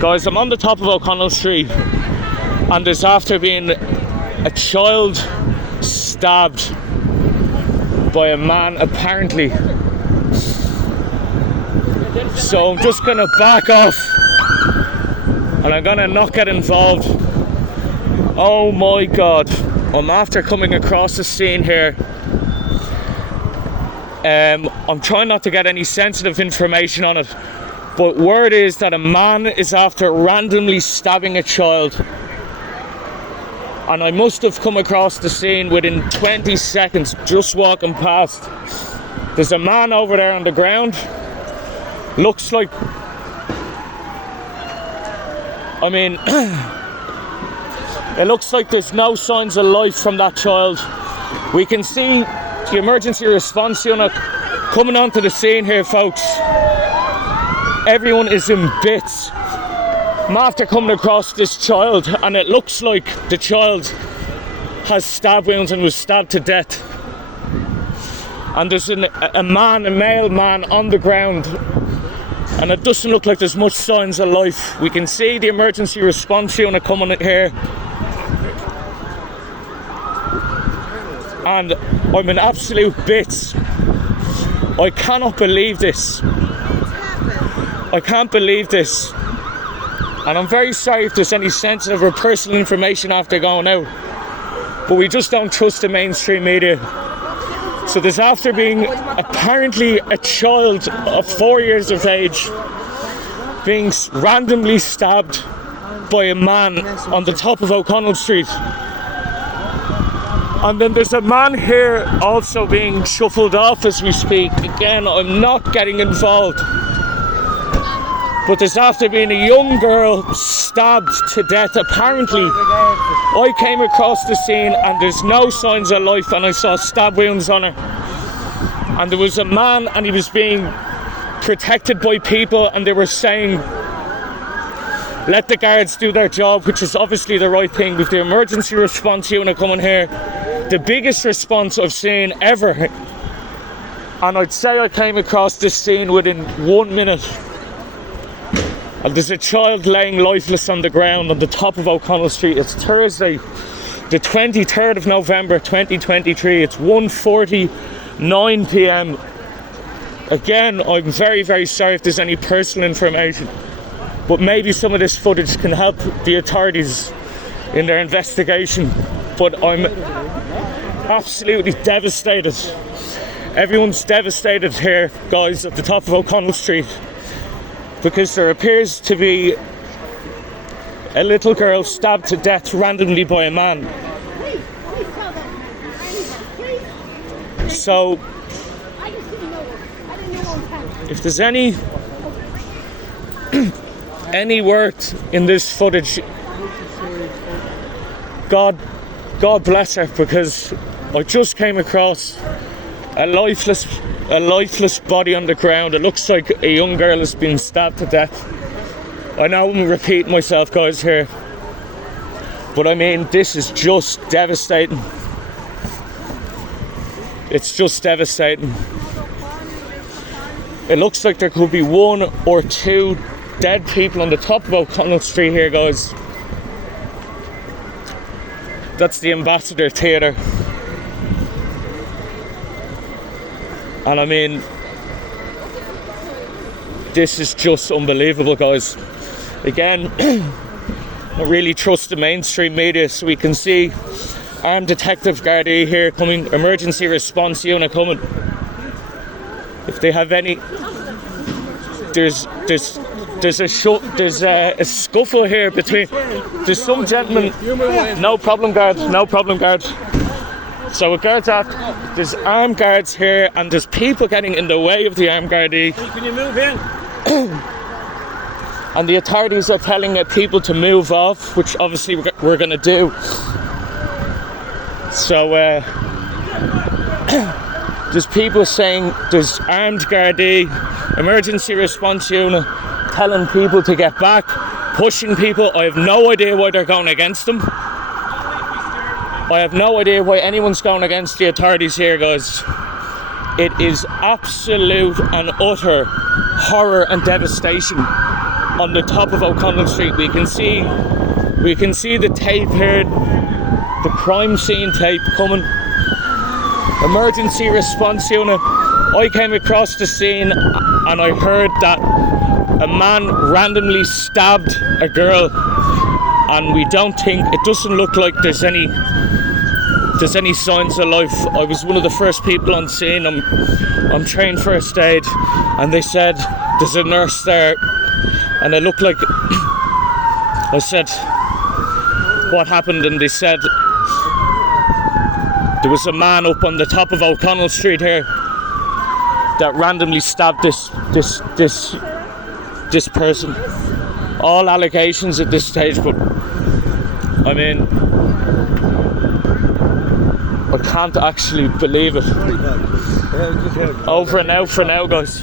Guys, I'm on the top of O'Connell Street, and there's after being a child stabbed by a man, apparently. So I'm just gonna back off, and I'm gonna not get involved. Oh my God, I'm after coming across the scene here. I'm trying not to get any sensitive information on it, but word is that a man is after randomly stabbing a child, and I must have come across the scene within 20 seconds, just walking past. There's a man over there on the ground. Looks like, I mean, it looks like there's no signs of life from that child. We can see the emergency response unit coming onto the scene here, folks. Everyone is in bits. I'm after coming across this child, and it looks like the child has stab wounds and was stabbed to death. And there's a male man on the ground, and it doesn't look like there's much signs of life. We can see the emergency response unit coming in here, and I'm in absolute bits. I cannot believe this. I can't believe this. And I'm very sorry if there's any sensitive or personal information after going out, but we just don't trust the mainstream media. So there's after being apparently a child of 4 years of age being randomly stabbed by a man on the top of O'Connell Street. And then there's a man here also being shuffled off as we speak. Again, I'm not getting involved, but there's after being a young girl stabbed to death. Apparently, I came across the scene and there's no signs of life, and I saw stab wounds on her. And there was a man, and he was being protected by people, and they were saying, let the guards do their job, which is obviously the right thing. With the emergency response unit coming here, the biggest response I've seen ever. And I'd say I came across this scene within 1 minute. And there's a child laying lifeless on the ground on the top of O'Connell Street. It's Thursday, the 23rd of November 2023. It's 1:49 p.m. Again, I'm very, very sorry if there's any personal information, but maybe some of this footage can help the authorities in their investigation. But I'm absolutely devastated. Everyone's devastated here, guys, at the top of O'Connell Street, because there appears to be a little girl stabbed to death randomly by a man. So, if there's any worth in this footage, God bless her, because I just came across a lifeless body on the ground. It looks like a young girl has been stabbed to death. I know I'm repeating myself, guys, here, but I mean, this is just devastating. It's just devastating. It looks like there could be 1 or 2 dead people on the top of O'Connell Street here, guys. That's the Ambassador Theatre. And I mean, this is just unbelievable, guys. Again, I really trust the mainstream media, so we can see armed detective Gardaí here coming, emergency response unit coming. If they have any, there's a scuffle here between, there's some gentlemen. No problem, guard. No problem, guard. So with guards after, there's armed guards here, and there's people getting in the way of the armed Gardaí. Can you move in? And the authorities are telling people to move off, which obviously we're going to do. So there's people saying, there's armed Gardaí, emergency response unit, telling people to get back, pushing people. I have no idea why they're going against them. I have no idea why anyone's going against the authorities here, guys. It is absolute and utter horror and devastation. on the top of O'Connell Street. We can see the tape here, the crime scene tape coming. Emergency response unit. I came across the scene and I heard that a man randomly stabbed a girl, and we don't think, it doesn't look like there's any signs of life. I was one of the first people on scene. I'm trained first aid, and they said there's a nurse there, and it looked like I said, what happened? And they said there was a man up on the top of O'Connell Street here that randomly stabbed this person. All allegations at this stage, but I mean, I can't actually believe it. Over and out for now, guys.